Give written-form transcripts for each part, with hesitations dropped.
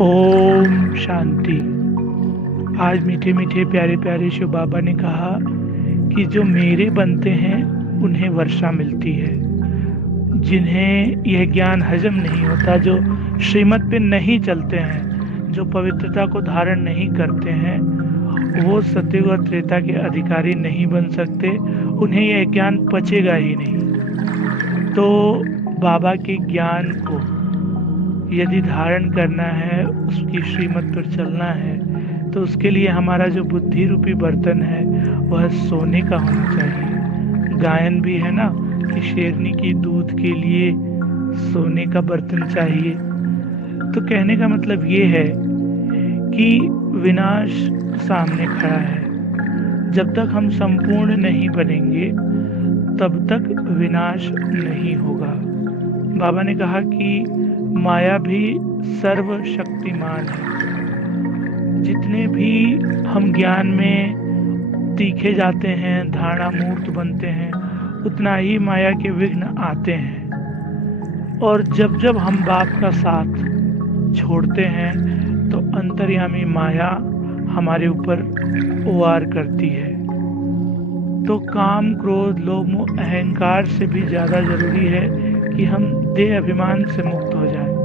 ओम शांति। आज मीठे मीठे प्यारे प्यारे शिव बाबा ने कहा कि जो मेरे बनते हैं उन्हें वर्षा मिलती है। जिन्हें यह ज्ञान हजम नहीं होता, जो श्रीमत पे नहीं चलते हैं, जो पवित्रता को धारण नहीं करते हैं, वो सतयुग और त्रेता के अधिकारी नहीं बन सकते। उन्हें यह ज्ञान पचेगा ही नहीं। तो बाबा के ज्ञान को यदि धारण करना है, उसकी श्रीमत पर चलना है, तो उसके लिए हमारा जो बुद्धि रूपी बर्तन है वह सोने का होना चाहिए। गायन भी है ना कि शेरनी की दूध के लिए सोने का बर्तन चाहिए। तो कहने का मतलब ये है कि विनाश सामने खड़ा है। जब तक हम संपूर्ण नहीं बनेंगे तब तक विनाश नहीं होगा। बाबा ने कहा कि माया भी सर्वशक्तिमान है। जितने भी हम ज्ञान में तीखे जाते हैं, धारणा मूर्त बनते हैं, उतना ही माया के विघ्न आते हैं। और जब जब हम बाप का साथ छोड़ते हैं तो अंतर्यामी माया हमारे ऊपर वार करती है। तो काम, क्रोध, लोभ, मोह, अहंकार से भी ज्यादा जरूरी है कि हम देह अभिमान से मुक्त हो जाएं।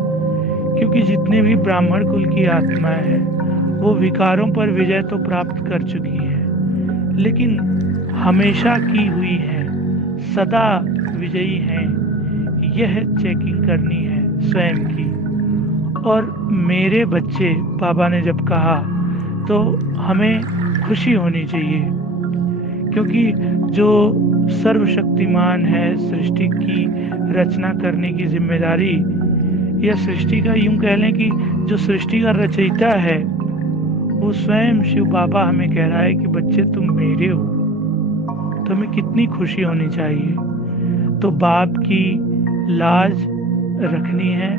क्योंकि जितने भी ब्राह्मण कुल की आत्माएं हैं वो विकारों पर विजय तो प्राप्त कर चुकी हैं, लेकिन हमेशा की हुई हैं, सदा विजयी हैं। यह चेकिंग करनी है स्वयं की। और मेरे बच्चे बाबा ने जब कहा तो हमें खुशी होनी चाहिए, क्योंकि जो सर्वशक्तिमान है, सृष्टि की रचना करने की जिम्मेदारी, या सृष्टि का यूं कह लें कि जो सृष्टि का रचयिता है वो स्वयं शिव बाबा हमें कह रहा है कि बच्चे तुम मेरे हो। तो हमें कितनी खुशी होनी चाहिए। तो बाप की लाज रखनी है,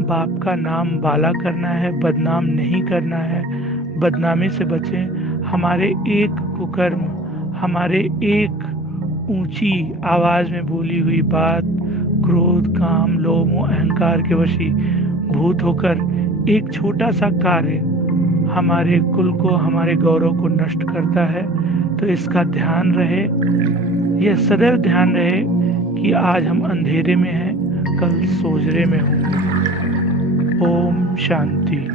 बाप का नाम बाला करना है, बदनाम नहीं करना है। बदनामी से बचें। हमारे एक कुकर्म, हमारे एक ऊंची आवाज में बोली हुई बात, क्रोध, काम, लोभ, मोह, अहंकार के वशीभूत होकर एक छोटा सा कार्य हमारे कुल को, हमारे गौरव को नष्ट करता है। तो इसका ध्यान रहे, यह सदैव ध्यान रहे कि आज हम अंधेरे में हैं, कल सोजरे में होंगे। ओम शांति।